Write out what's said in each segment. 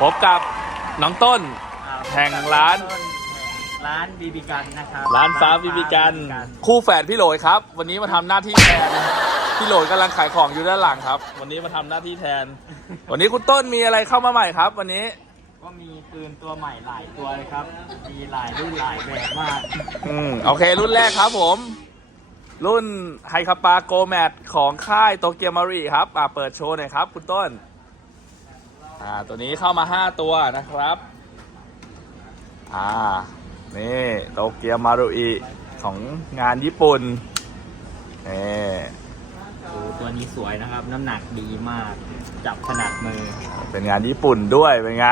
พบกับน้องต้น แห่งร้าน ร้านบีบีกันนะครับร้านฟ้าบิบิกัน คู่แฝดพี่โหลยครับ วันนี้มาทำหน้าที่แทน พี่โหลยกำลังขายของอยู่ด้านหลังครับ วันนี้มาทำหน้าที่แทน วันนี้คุณต้นมีอะไรเข้ามาใหม่ครับ วันนี้ ก็มีปืนตัวใหม่หลายตัวเลยครับ มีหลายรุ่นหลายแบบมาก อืมโอเค รุ่นแรกครับผม รุ่นไฮคาปาโกแมทของค่ายโตเกียวมารีครับอ่าเปิดโชว์หน่อยครับ คุณต้น อ่าตัวนี้เข้ามา 5 ตัวนะครับ อ่า นี่โตเกียวมารุอิของงานญี่ปุ่นนี่โอ้ตัวนี้สวยนะครับ น้ำหนักดีมาก จับขนาดมือ เป็นงานญี่ปุ่นด้วย เป็นไง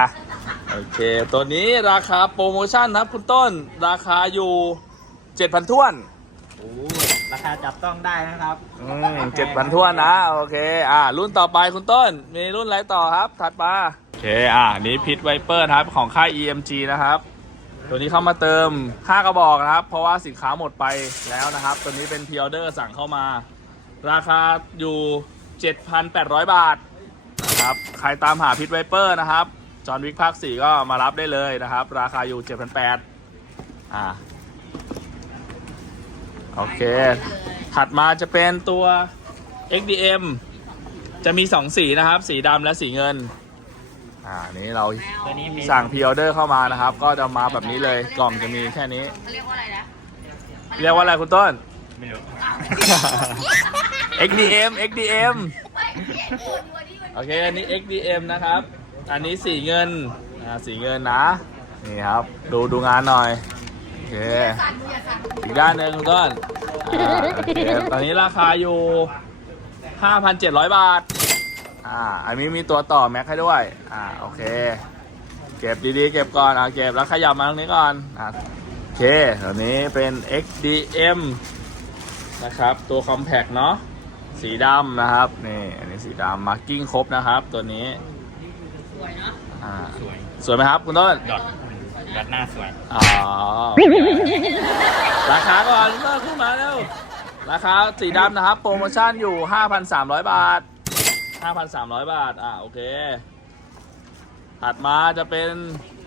โอเค ตัวนี้ราคาโปรโมชั่นนะครับคุณต้น ราคาอยู่ 7,000ท้วนโอ้ ราคาจับต้องได้นะครับอืมเจ็ดพันทั่วนนะ โอเค อ่า รุ่นต่อไปคุณต้น มีรุ่นอะไรต่อครับ ถัดมาโอเค อ่านี้พิทไวเปอร์ครับของค่าย EMG นะครับ ตัวนี้เข้ามาเติม 5 กระบอกนะครับ เพราะว่าสินค้าหมดไปแล้วนะครับ ตัวนี้เป็นพ r ออเดอร์สั่งเข้ามา ราคาอยู่ 7,800 บาทนะครับ ใครตามหาพิทไวเปอร์นะครับ จอห์นวิกภาค4ก็มารับได้เลยนะครับ ราคาอยู่ 7,800อ่า โอเค ถัดมาจะเป็นตัว XDM จะมี 2 สีนะครับ สีดำและสีเงิน อ่า นี้เราตัวนี้มีสั่งพ r ออเดอร์เข้ามานะครับ ก็จะมาแบบนี้เลย กล่องจะมีแค่นี้ เขาเรียกว่าอะไรนะเรียกว่าอะไรคุณต้น ไม่รู้ XDM XDM โอเค อันนี้ XDM นะครับ อันนี้สีเงิน อ่า สีเงินนะ นี่ครับ ดูดูงานหน่อย โอเคอีกด้านหนึ่งคุณต้นอ่าโอเคตอนนี้ราคาอยู่ 5,700 บาท อ่า อันนี้มีตัวต่อแม็กให้ด้วย อ่า โอเค เก็บดีๆ เก็บก่อน อ่า เก็บแล้วขยับมาตรงนี้ก่อน อ่าโอเคตัวนี้เป็น XDM นะครับ ตัว Compact เนาะ สีดำนะครับ นี่ อันนี้สีดำมาร์กิ้งครบนะครับ ตัวนี้ สวยเนาะ อ่า สวยสวยไหมครับ คุณต้น ดอท ดอทหน้าสวย อ๋อ ราคาก่อนเลิกขึ้นมาเร็วราคาสีดำนะครับ โปรโมชั่นอยู่ 5,300 บาท 5,300 บาท อ่าโอเค ถัดมาจะเป็น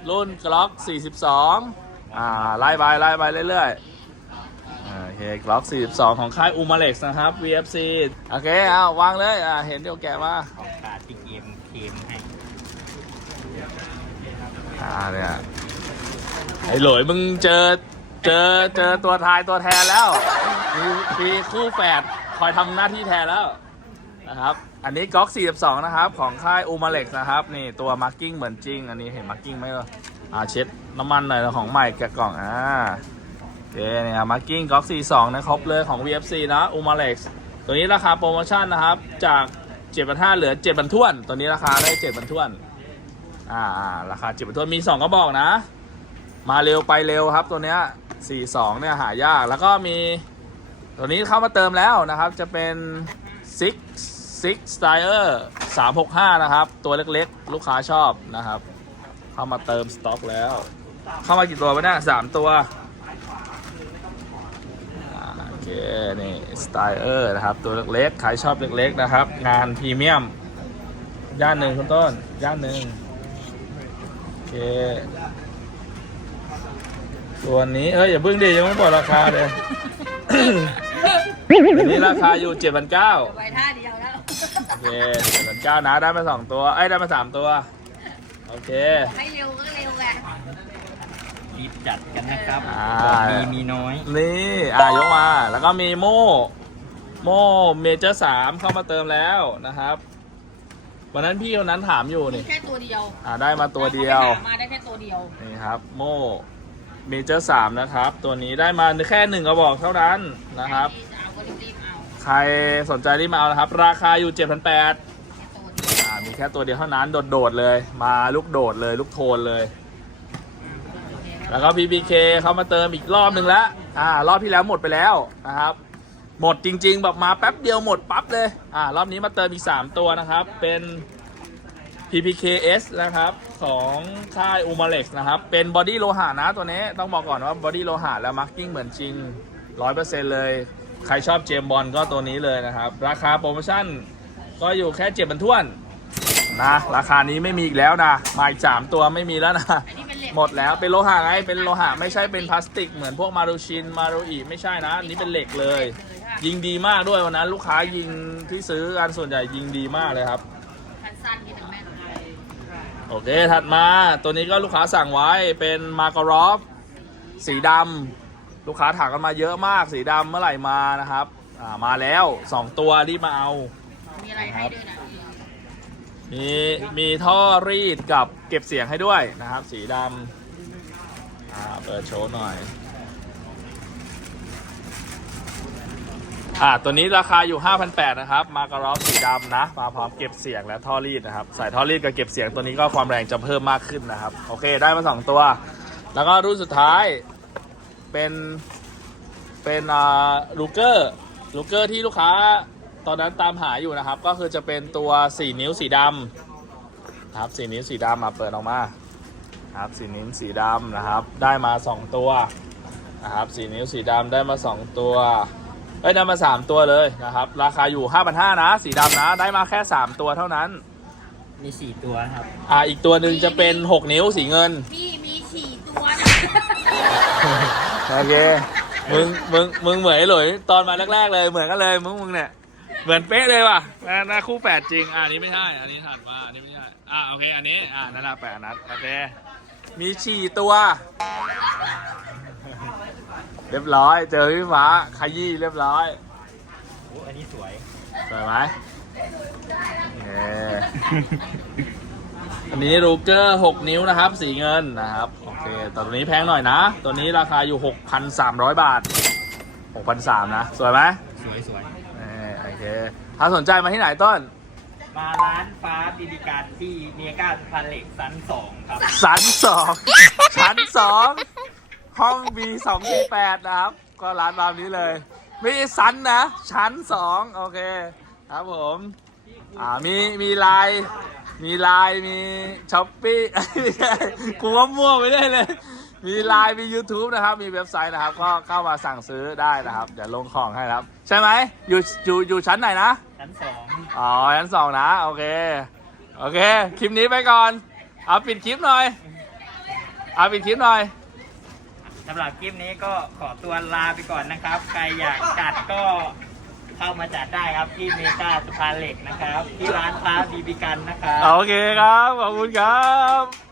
รุ่นกล็อก42 อ่า ไล่ไปไล่ไปเรื่อยๆอ่าโอเคกล็อก42 ของค่ายอูมาเล็กนะครับ VFC โอเคเอาวางเลย อ่า เห็นเดี๋ยวแกะมาของขาดที่เกมเกมให้อ่าเนี่ย ไอ้หลอยมึงเจอเจอเจอตัวทายตัวแทนแล้วมีมีคู่แฝดคอยทำหน้าที่แทนแล้วนะครับ อันนี้ก๊อก 42 นะครับ ของค่ายอูมาเล็กนะครับ นี่ตัวมาร์กิ้งเหมือนจริง อันนี้เห็นมาร์กิ้งไหมล่ะอ่าเช็ดน้ำมันหน่อยของใหม่แกะกล่องอ่าโอเคเนี่ยมาร์กิ้งก๊อก 42 นะครบเลยของ VFC นะอูมาเล็กตัวนี้ราคาโปรโมชั่นนะครับ จาก7,500เหลือ7,000ท้วน ตัวนี้ราคาได้7,000ท้วนอ่าอ่าราคาจิบทวนมีสองกระบอกนะ มาเร็วไปเร็วครับตัวเนี้ยสี่สองเนี่ยหายากแล้วก็มีตัวนี้เข้ามาเติมแล้วนะครับจะเป็น six six style สามหกห้านะครับ ตัวเล็กๆ ลูกค้าชอบนะครับ เข้ามาเติมสต็อกแล้ว เข้ามากี่ตัวไปเนี่ยสามตัวอ่าโอเคนี่ style นะครับ ตัวเล็กๆใครชอบเล็กๆนะครับ งานพรีเมียม ย่านหนึ่งคุณต้น ย่านหนึ่งโอเค ตัวนี้เอ้ยอย่าเพิ่งดียังไม่บอกราคาเลยตัวนี้ราคาอยู่7,900ไปท่าเดียวแล้วโอเค7,900นะได้มา2ตัวเอ้ยได้มา3ตัว โอเค ให้เร็วก็เร็วไงรีบจัดกันนะครับอ่า มีมีน้อย นี่อ่ายกมา แล้วก็มีโม่โม่เมเจอร์สามเข้ามาเติมแล้วนะครับ วันนั้นพี่คนนั้นถามอยู่มีนี่แค่ตัวเดียวอ่าได้มาตัวเดียวราไปหามาได้แค่ตัวเดียวนี่ครับ โม่ เมเจอร์สามนะครับ ตัวนี้ได้มาแค่หนึ่งกระบอกเท่านั้นนะครับ จะเอาก็รีบๆเอาใครสนใจรีบมาเอานะครับ ราคาอยู่7,800แค่ตัวเดียวอ่ามีแค่ตัวเดียวเท่านั้น โดดๆเลย มาลูกโดดเลยลูกโทนเลย แล้วก็ PBK เขามาเติมอีกรอบหนึ่งแล้วอ่ารอบที่แล้วหมดไปแล้วนะครับ หมดจริง ๆ แบบมาแป๊บเดียวหมดปั๊บเลย อ่ารอบนี้มาเติมอีก 3 ตัวนะครับ เป็น PPKS นะครับของค่าย u m a l e x นะครับ เป็นบอดี้โลหะนะตัวนี้ ต้องบอกก่อนว่าบอดี้โลหะแล้วมาร์กิ้งเหมือนจริง 100%เลย ใครชอบเจมส์บอลก็ตัวนี้เลยนะครับ ราคาโปรโมชั่นก็อยู่แค่เจ็ดบรรทวนอืนะ ราคานี้ไม่มีอีกแล้วนะมาอีกสามตัวไม่มีแล้วนะอันนี้เป็นเหล็กหมดแล้วเป็นโลหะไงเป็นโลหะไม่ใช่เป็นพลาสติกเหมือนพวกมารูชินมารูอีไม่ใช่นะอันนี้เป็นเหล็กเลยเลยค่ะยิงดีมากด้วยวันนั้นลูกค้ายิงที่ซื้อกันส่วนใหญ่ยิงดีมากเลยครับ คันสั้นที่ถึงแม่น โอเค ถัดมาตัวนี้ก็ลูกค้าสั่งไว้เป็นมาการอฟสีดำลูกค้าถามกันมาเยอะมากสีดำเมื่อไหร่มานะครับอ่ามาแล้ว 2 ตัวรีบมาเอา มีอะไรให้ด้วยนะมีมีท่อรีดกับเก็บเสียงให้ด้วยนะครับ สีดำอ่าเปิดโชว์หน่อย อ่าตัวนี้ราคาอยู่ 5,800นะครับ มาการอฟสีดำนะ มาพร้อมเก็บเสียงและท่อรีดนะครับใส่ท่อรีดกับเก็บเสียงตัวนี้ก็ความแรงจะเพิ่มมากขึ้นนะครับ โอเค ได้มา 2 ตัว แล้วก็รุ่นสุดท้าย เป็น เป็นอ่าลูเกอร์ลูเกอร์ที่ลูกค้าตอนนั้นตามหาอยู่นะครับ ก็คือจะเป็นตัว 4 นิ้วสีดำนะครับ 4 นิ้วสีดำมาเปิดออกมาครับ4นิ้วสีดำนะครับ ได้มา 2 ตัวนะครับ 4 นิ้วสีดำได้มา 2 ตัว เอ้ยได้มา3ตัวเลยนะครับ ราคาอยู่5,500นะ สีดำนะ ได้มาแค่3ตัวเท่านั้น มีสี่ตัวครับ อ่า อีกตัวหนึ่งจะเป็น6นิ้วสีเงิน มีมีฉี่ตัวนะโอเค มึง มึง มึงเหมือนไอ้หลุยตอนมาแรก ๆ เลย เหมือนกันเลย มึง มึงเนี่ย เหมือนเป๊ะเลยว่ะหน้าหน้าคู่แฝดจริง อ่าอันนี้ไม่ใช่ อันนี้ถัดมา อันนี้ไม่ใช่ อ่าโอเค อันนี้ อ่านั่นแหละแปดนัด โอเค มีฉี่ตัว เรียบร้อย เจอพี่ฟ้าขยี้เรียบร้อยโอ้อันนี้สวย สวยไหมเอออันนี้รูเกอร์6นิ้วนะครับ สีเงินนะครับ โอเคแต่ตัวนี้แพงหน่อยนะ ตัวนี้ราคาอยู่ 6,300 บาท 6,300นะ สวยไหมสวยสวยเออโอเค ถ้าสนใจมาที่ไหนต้น มาร้านฟ้าบีบีการที่เนียก้าพันเหล็กซันสองครับ ชั้นสองชั้นสอง ห้อง B 2 4 8นะครับ ก็ร้านตามนี้เลยไม่ใช่ชั้นนะ ชั้นสองโอเค ครับผม อ่า มี มีไลน์มีไลน์มีช้อปปี้กูว่ามั่วไปได้เลย มีไลน์มี YouTube นะครับ มีเว็บไซต์นะครับ ก็เข้ามาสั่งซื้อได้นะครับ เดี๋ยวลงของให้ครับ ใช่ไหม อยู่ อยู่ อยู่ชั้นไหนนะ ชั้นสองอ๋อ ชั้นสองนะ โอเค โอเค คลิปนี้ไปก่อน เอาปิดคลิปหน่อย เอาปิดคลิปหน่อย สำหรับคลิปนี้ก็ขอตัวลาไปก่อนนะครับ ใครอยากจัดก็เข้ามาจัดได้ครับที่เมกาสะพานเหล็กนะครับ ที่ร้านฟ้าบีบีกันนะครับ โอเคครับ ขอบคุณครับ